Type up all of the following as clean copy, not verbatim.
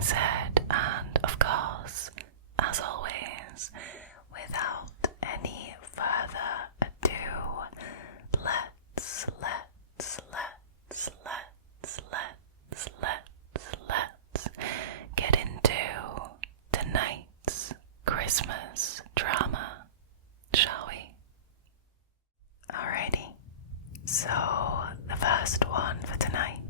being said, and of course, as always, without any further ado, let's get into tonight's Christmas drama, shall we? Alrighty, so the first one for tonight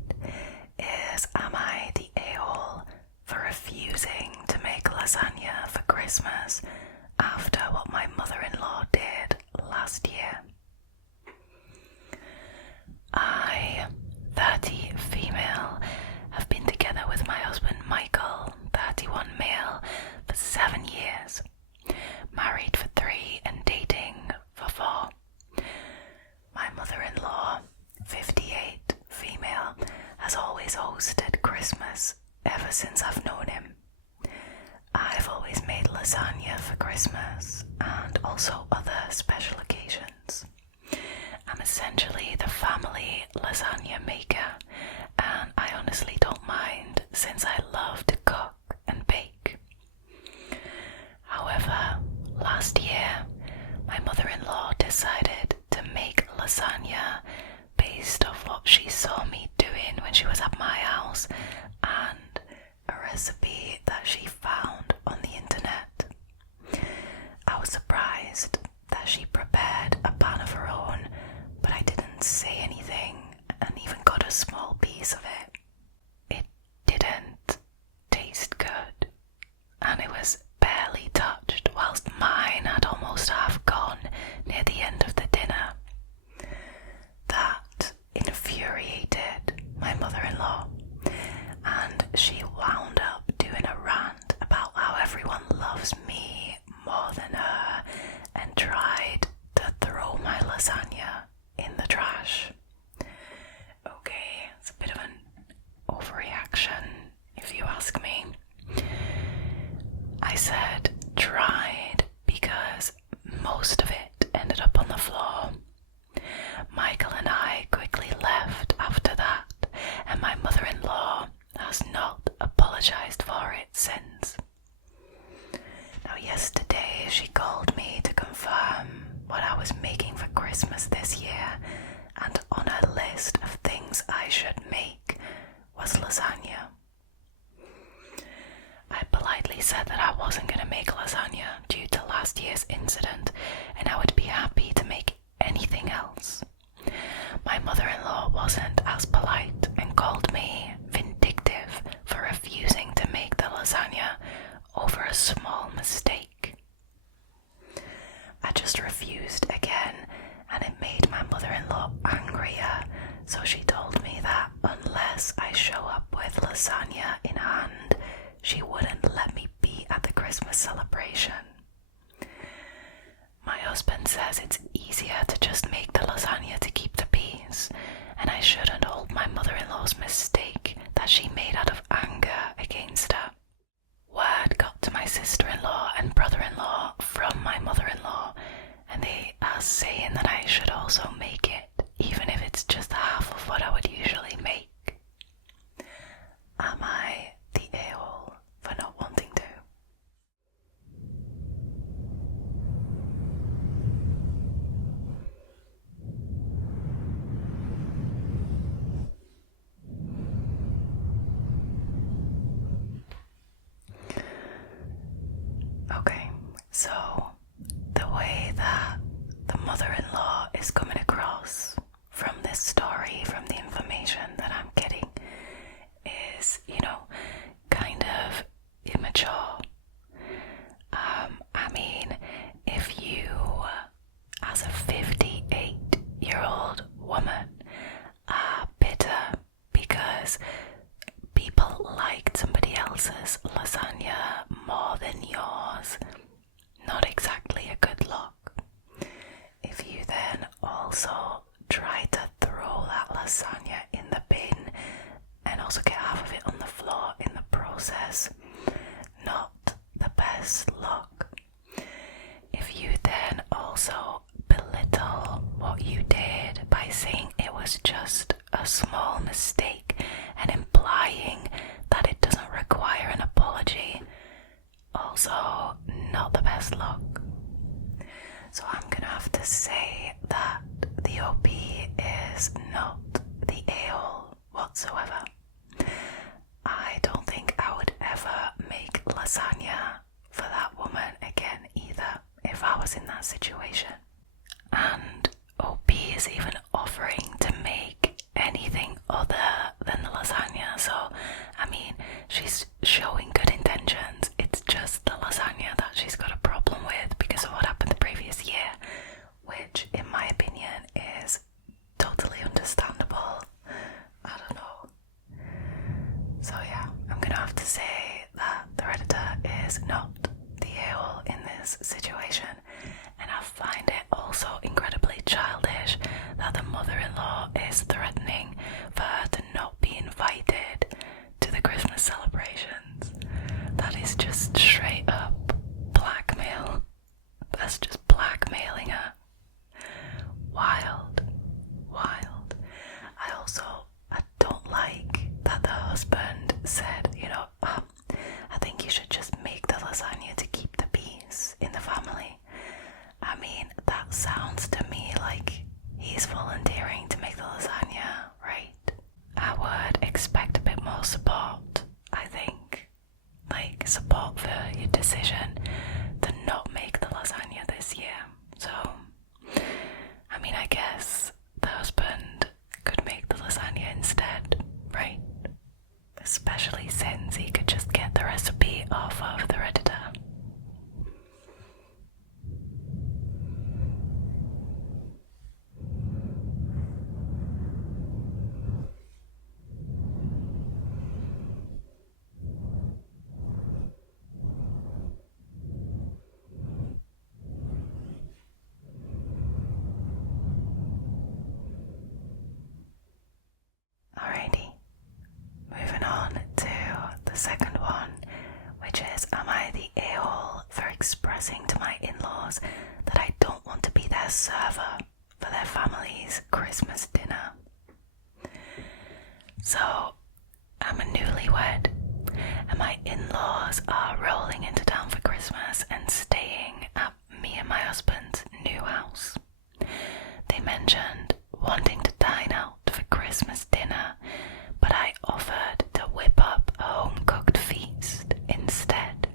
is, am I the a-hole for refusing to make lasagna for Christmas after what my mother-in-law did last year? I, 30 female, have been together with my husband Michael, 31 male, for 7 years, married for 3 and dating for 4. My mother-in-law, 58 female, has always hosted Christmas ever since I've known him. I've always made lasagna for Christmas and also other special occasions. I'm essentially the family lasagna maker, and I honestly don't mind since I love to cook and bake. However, last year, my mother-in-law decided to make lasagna based off what she saw me doing when she was at my house and a recipe that she found on the internet. I was surprised that she prepared a pan of her own, but I didn't say anything and even got a small piece of it. It didn't taste good, and it was barely touched, whilst mine had almost half gone near the end of the dinner. That infuriated my mother-in-law, and she wound up doing a rant about how everyone loves me more than her and tried to throw my lasagna in the trash. Okay, it's a bit of an overreaction, if you ask me. I said tried because most of it ended up on the floor. Michael and I quickly left after that, and my mother-in-law has not apologized for it since. Now, yesterday she called me to confirm what I was making for Christmas this year, and on her list of things I should make was lasagna. I politely said that I wasn't going to make lasagna due to last year's incident, and I would be happy to make anything else. My mother-in-law wasn't as polite and called me vindictive for refusing to make the lasagna over a small mistake. I just refused again, and it made my mother-in-law angrier, so she told me that unless I show up with lasagna in hand, she wouldn't let me be at the Christmas celebration. My husband says it's easier to just make the lasagna to keep the peace, and I shouldn't hold my mother-in-law's mistake that she made out of anger against her. Word got to my sister-in-law and brother-in-law from my mother-in-law, and they are saying that I should also make it, even if it's just half of what I would usually make. Am I the a-hole for not wanting to? Okay, so the way that the mother-in-law is coming across from this story, from the information that I'm getting, is, kind of immature. I mean, if you, as a 58-year-old woman, are bitter because people liked somebody else's lasagna more than yours, not exactly a good look. If you then also try to throw that lasagna in the bin and also get half of it on the floor in the process, not the best look. If you then also belittle what you did by saying it was just a small mistake and implying that it doesn't require an lasagna for that woman again either, if I was in that situation. And OP is even offering to make anything other than the lasagna, so I mean, she's showing good intentions. It's just the lasagna that she's got a problem with because of what happened the previous year, which in my opinion is totally understandable. I don't know. So yeah, I'm gonna have to say that the Redditor is not the a-hole in this situation, and I find it also incredibly childish that the mother-in-law is threatening for her to not be invited to the Christmas celebrations. That is just straight up blackmail. That's just blackmailing her. Wild. I don't like that the husband said, I think you should just make the lasagna to keep the peace in the family. I mean, that sounds to me like he's volunteering to make the lasagna, right? I would expect a bit more support, I think. Like, support for your decision to not make the lasagna this year. So, I mean, I guess the husband could make the lasagna instead, right? Especially since he could just get the recipe off of the Redditor. Alrighty, moving on to the second one, which is, am I the a-hole for expressing to my in-laws that I don't want to be their server for their family's Christmas dinner? So, I'm a newlywed, and my in-laws are rolling into town for Christmas and staying at me and my husband's new house. They mentioned wanting to dine out for Christmas dinner, but I offered to whip up a home-cooked feast instead.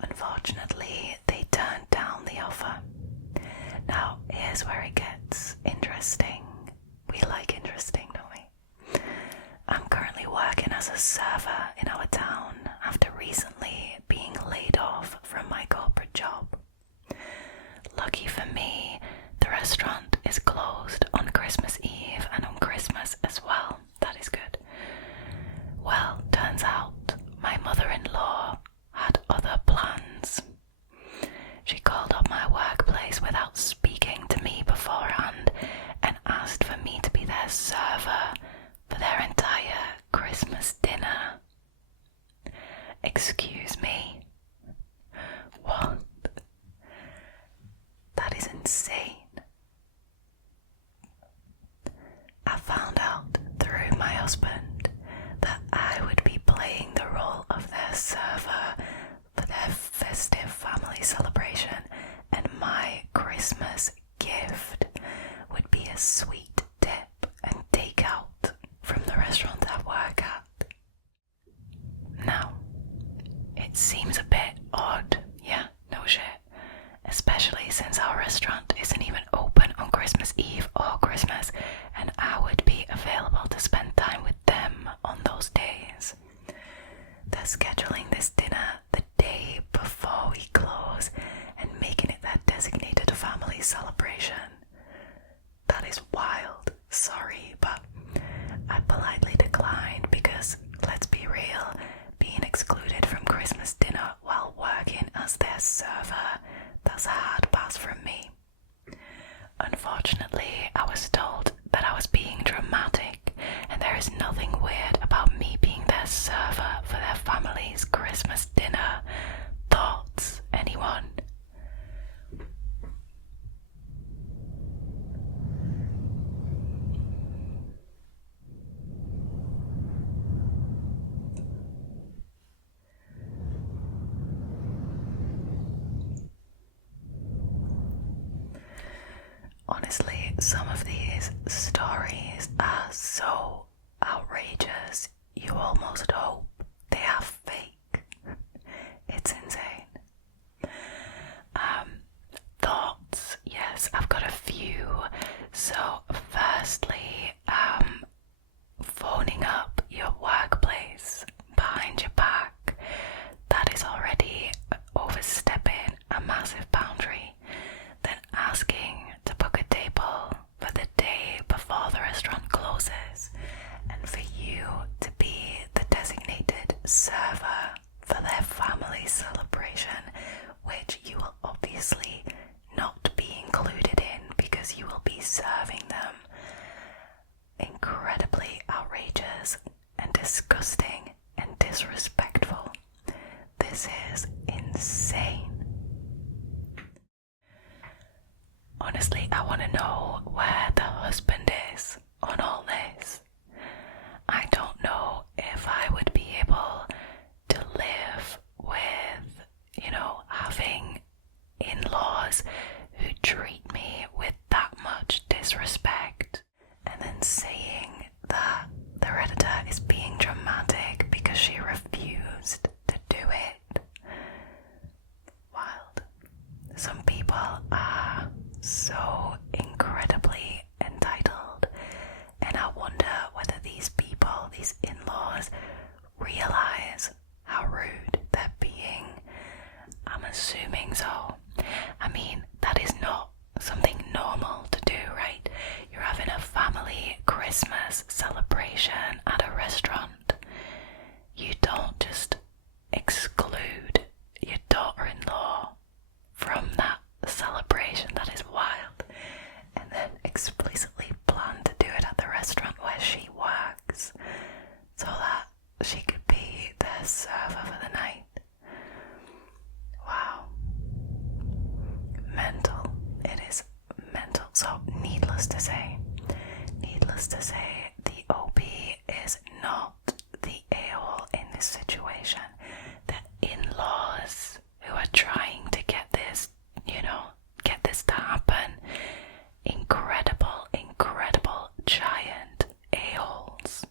Unfortunately, they turned down the offer. Now, here's where it gets interesting. We like interesting, don't we? I'm currently working as a server in our town after recently being laid off from my corporate job. Lucky for me, the restaurant is closed on Christmas Eve and on Christmas as well. That is good. Well, turns out my mother-in-law had other plans. She called up my workplace without speaking to me beforehand and asked for me to be their server for their entire Christmas dinner. Excuse me? What? That is insane. I found out through my husband that I would be playing the role of their server for their festive family celebration, and my Christmas gift would be a sweet dip and takeout from the restaurant I work at. Now, it seems a bit odd, yeah, no shit. Especially since our restaurant isn't even open on Christmas Eve or Christmas, and I would be available to spend time with them on those days. They're scheduling this dinner the day before we close and making it their designated family celebration. That is wild. Sorry, but I politely declined because, let's be real, being excluded from Christmas dinner while working as their server, that's a hard pass from me. Unfortunately, I was told that I was being dramatic, and there is nothing weird about me being their server for their family's Christmas dinner. Thoughts, anyone? Honestly, some of these stories are so outrageous, you almost hope they are fake. So, firstly, phoning up your workplace behind your back, that is already overstepping a massive boundary. Then asking to book a table for the day before the restaurant closes, and for you to be the designated server for their family celebration, which you will obviously not be included in because you will be serving them. Incredibly outrageous and disgusting and disrespectful. This is insane. Honestly, I want to know where the husband is on all this. I don't know if I would be able to live with, having in-laws who treat me with that much disrespect, and then saying that the Redditor is being dramatic because she refused to do it. Wild. Some people are so incredibly entitled, and I wonder whether these people, these in-laws, realize how rude they're being. I'm assuming so. I mean, that is not something normal to do, right? You're having a family Christmas celebration at a restaurant. You don't just exclude your daughter-in-law from that celebration. That is wild. And then explicitly plan to do it at the restaurant where she works, so that she could be their server for the night. Wow. Mental. It is mental. So needless to say, the OB is not the a-hole in this situation. The in-laws who are trying to get this to happen, incredible giant a-holes.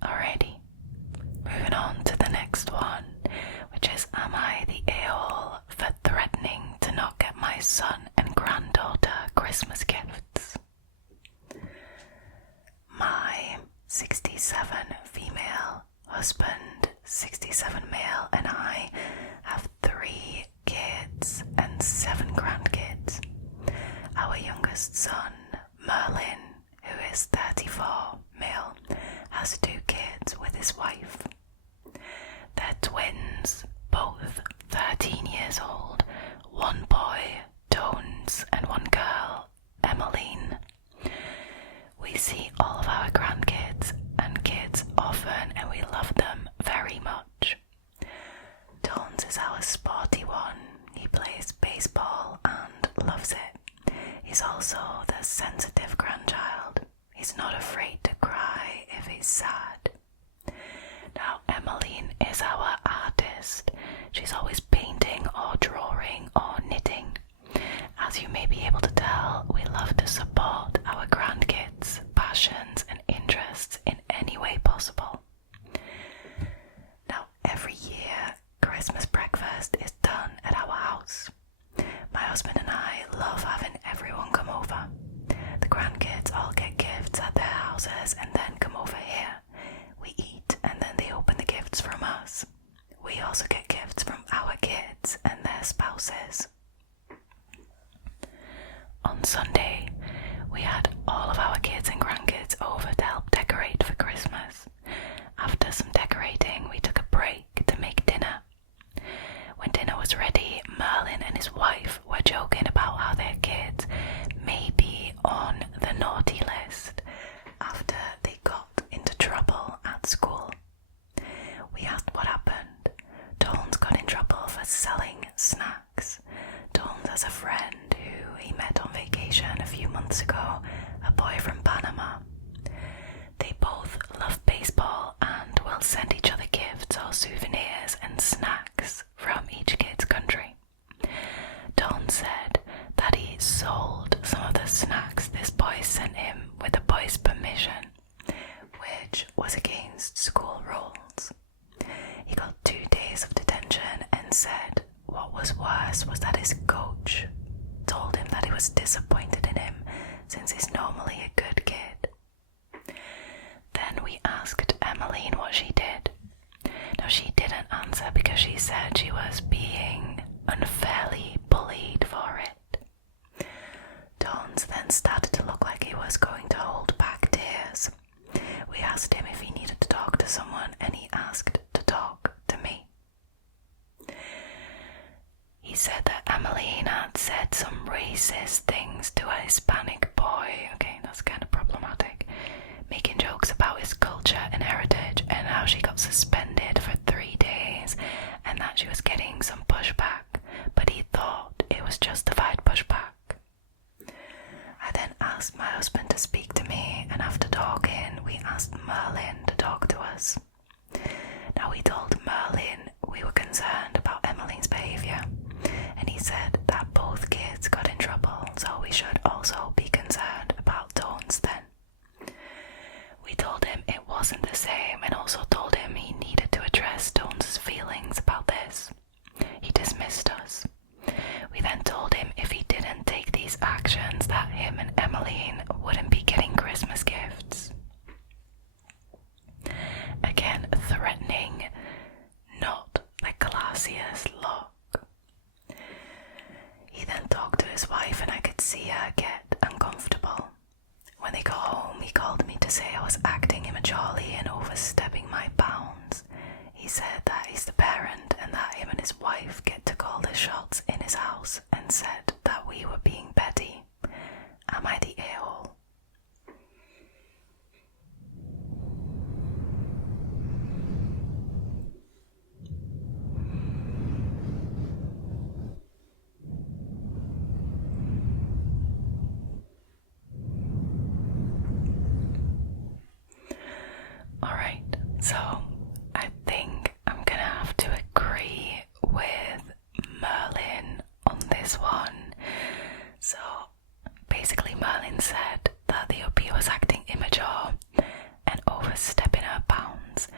Alrighty, moving on to the next one, which is, am I the a-hole for threatening to not get my son and granddaughter Christmas gifts? My 67 female husband, 67 male, and I have 3 kids and 7 grandkids. Our youngest son, Merlin, who is 34 male, has 2 kids with his wife. They're twins, both 13 years old, 1 boy, Tones, and 1 girl, Emaline. We see all of our grandkids and kids often, and we love them very much. Tones is our sporty one. He plays baseball and loves it. He's also the sensitive grandchild. He's not afraid to cry if he's sad. Now, Emaline is our artist. She's always painting or drawing or knitting. As you may be able to tell, we love to support our grandkids' passions and interests in any way possible. Now, every year, Christmas breakfast is done at our house. My husband and I love having everyone come over. The grandkids all get gifts at their houses and then come over here. We eat and then they open the gifts from us. We also get gifts from our kids and their spouses. On Sunday, we had all of our kids and grandkids over to help decorate for Christmas. After some decorating, we took a break to make dinner. When dinner was ready, Merlin and his wife were joking about how their kids may be on the naughty list after they got into trouble at school. We asked what happened. Tones got in trouble for selling snacks. Tones has a friend who he met on vacation a few months ago, a boy from Panama. They both love baseball for souvenirs and snacks from each kid's country. Don said that he sold some of the snacks this boy sent him with the boy's permission, which was against school rules. He got 2 days of detention and said what was worse was that his coach told him that he was disappointed in him since he's normally a good kid. Then we asked Emaline what she did. Now, she didn't answer because she said she was being unfairly bullied for it. Don's then started to look like he was going to hold back tears. We asked him if he needed to talk to someone, and he asked to talk to me. He said that Emaline had said some racist things to a Hispanic boy. Okay, that's kind of problematic. Making jokes about his culture and heritage and how she got suspended for 3 days and that she was getting some pushback, but he thought it was justified pushback. I then asked my husband to speak to me, and after talking, we asked Merlin to talk to us. Now, we told Merlin we were concerned about Emaline's behaviour, and he said that both kids got in trouble, so we should also be concerned about Dawn's then. We told him it wasn't the same, and also told him he needed to address Dawn's feelings about this. He dismissed us. We then told him if he didn't take these actions that him and Emaline wouldn't be getting Christmas gifts. Again, threatening, not the classiest look. He then talked to his wife, and I could see her get uncomfortable. When they got home, he called me to say I was acting immaturely and overstepping my bounds. He said that he's the parent and that him and his wife get to call the shots in his house, and said that we were being petty. Am I the a-hole? Alright, so I think I'm gonna have to agree with Merlin on this one. So basically, Merlin said that the OP was acting immature and overstepping her bounds.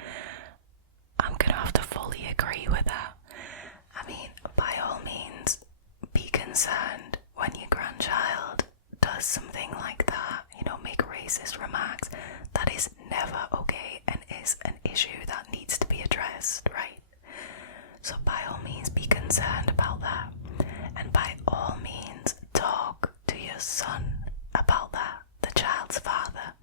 I'm gonna have to fully agree with that. I mean, by all means, be concerned when your grandchild does something like that, make racist remarks. That is never okay and is an issue that needs to be addressed, right? So by all means, be concerned about that. And by all means, talk to your son about that, the child's father.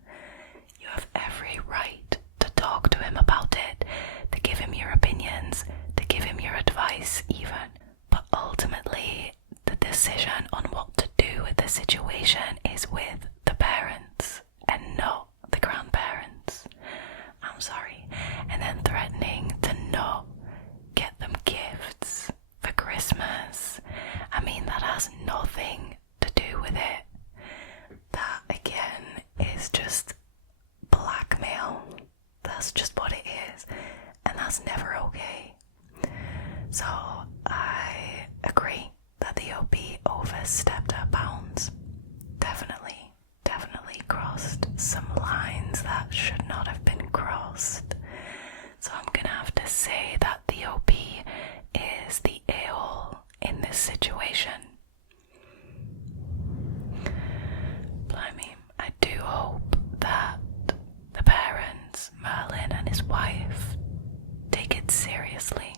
You have every right to talk to him about it, to give him your opinions, to give him your advice even. But ultimately, the decision on what to do with the situation is with the parents and not the grandparents. I'm sorry. And then threatening to not get them gifts for Christmas. I mean, that has nothing to do with it. That, again, is just blackmail. That's just what it is. And that's never okay. So, I agree that the OP overstepped her bounds. Definitely crossed some lines that should not have been crossed. So I'm gonna have to say that the OP is the a-hole in this situation. Blimey, I do hope that the parents, Merlin and his wife, take it seriously,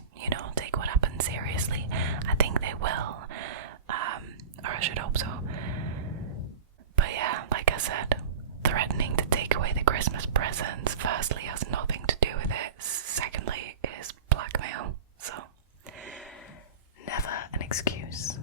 take what happened seriously. I think they will, or I should hope so. But yeah, like I said, threatening to take away the Christmas presents, firstly, has nothing to do with it. Secondly, is blackmail. So, never an excuse.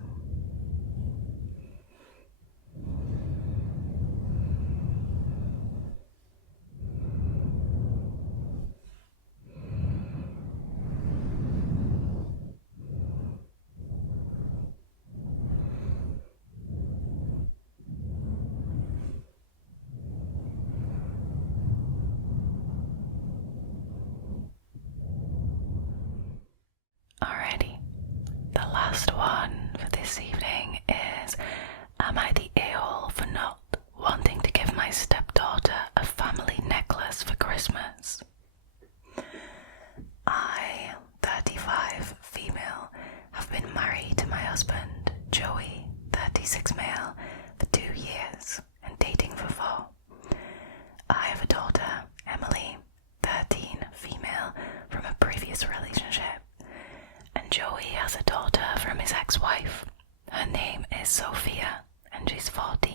has a daughter from his ex-wife. Her name is Sophia, and she's 14.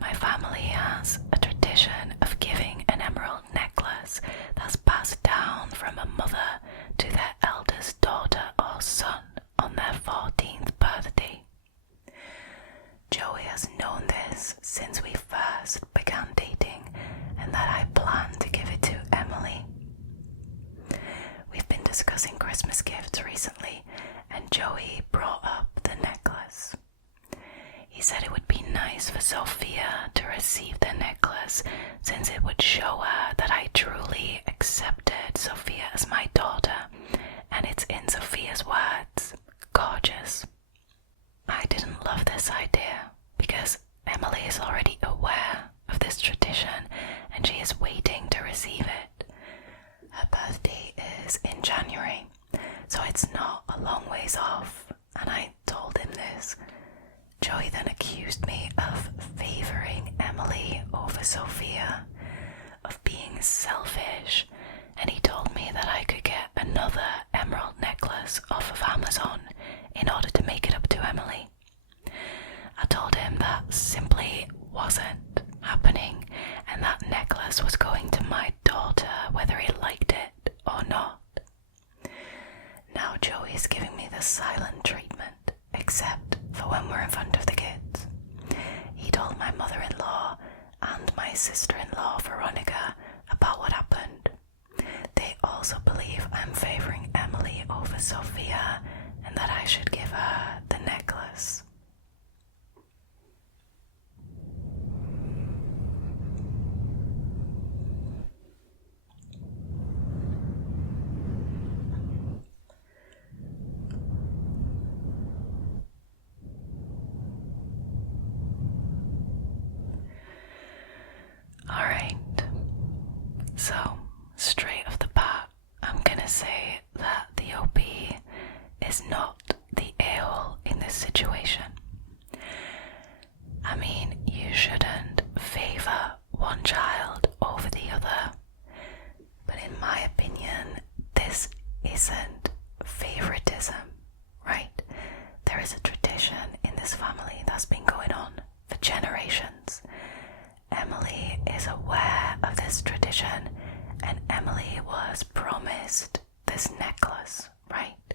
My family has a tradition of giving an emerald necklace that's passed down from a mother to their eldest daughter or son on their 14th birthday. Joey has known this since we first began dating, and that I plan to give it to Emily. We've been discussing Christmas gifts recently, and Joey brought up the necklace. He said it would be nice for Sophia to receive the necklace, since it would show her that I truly accepted Sophia as my daughter, and it's in Sophia's words, gorgeous. I didn't love this idea, because Emily is already aware of this tradition, and she is waiting to receive it. Her birthday is in January, so it's not a long ways off, and I told him this. Joey then accused me of favouring Emily over Sophia, of being selfish, and he told me that I could get another emerald necklace off of Amazon in order to make it up to Emily. I told him that simply wasn't happening, and that necklace was going to my daughter whether he liked it or not. Now Joey's giving me the silent treatment, except for when we're in front of the kids. He told my mother-in-law and my sister-in-law Veronica about what happened. They also believe I'm favouring Emily over Sophia, and that I should give her the necklace. Alright, so straight off the bat, I'm gonna say that the OP is not the a-hole in this situation. I mean, you shouldn't favour one child over the other, but in my opinion, this isn't favoritism, right? There is a tradition in this family that's been going on for generations. Emily is aware of this tradition, and Emily was promised this necklace, right?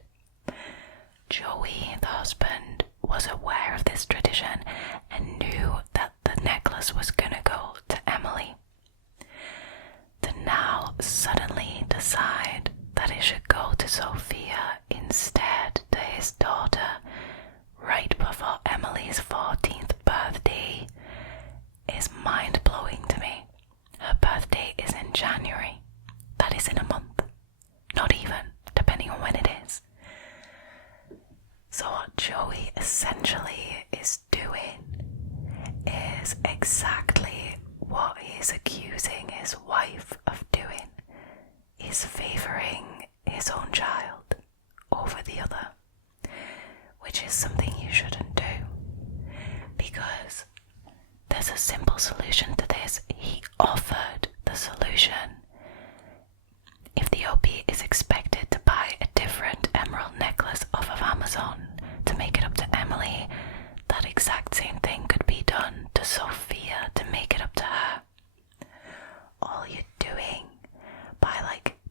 Joey, the husband, was aware of this tradition and knew that the necklace was gonna go to Emily. To now suddenly decide that it should go to Sophia instead to his daughter right before Emily's 14th birthday is mind-blowing to me. Her birthday is in January. That is in a month. Not even, depending on when it is. So what Joey essentially is doing is exactly what he is accusing his wife of doing. He's favouring his own child over the other, which is something you shouldn't do, because there's a simple solution to this. He offered the solution. If the OP is expected to buy a different emerald necklace off of Amazon to make it up to Emily, that exact same thing could be done to Sophia to make it up to her. All you're doing by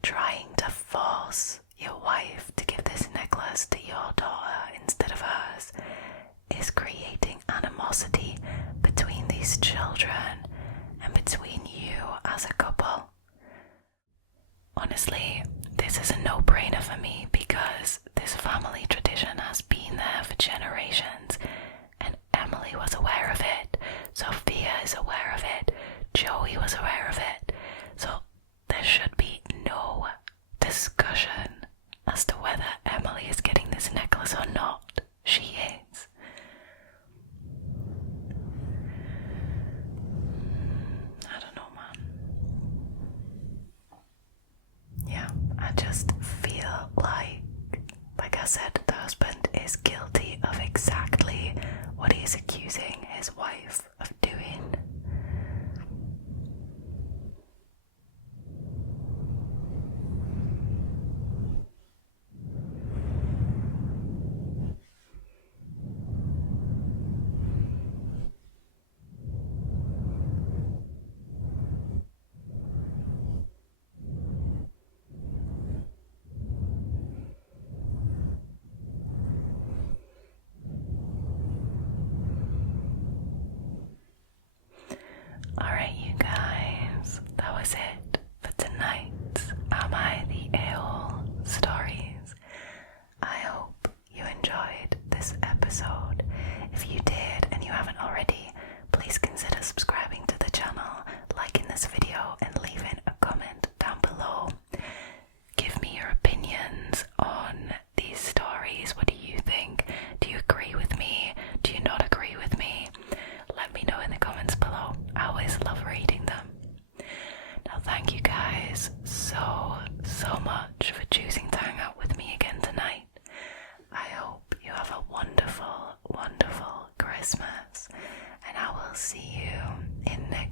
trying to force your wife to give this necklace to your daughter instead of hers is creating animosity between these children and between you as a couple. Honestly, this is a no-brainer for me, because this family tradition has been there for generations, and Emily was aware of it, Sophia is aware of it, Joey was aware of it, so there should be no discussion as to whether Emily is getting this necklace or not. She is. I don't know, man. Yeah, I just feel like I said, the husband is guilty of exactly what he is accusing his wife of doing.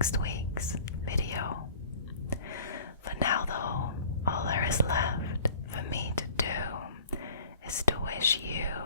next week's video. For now though, all there is left for me to do is to wish you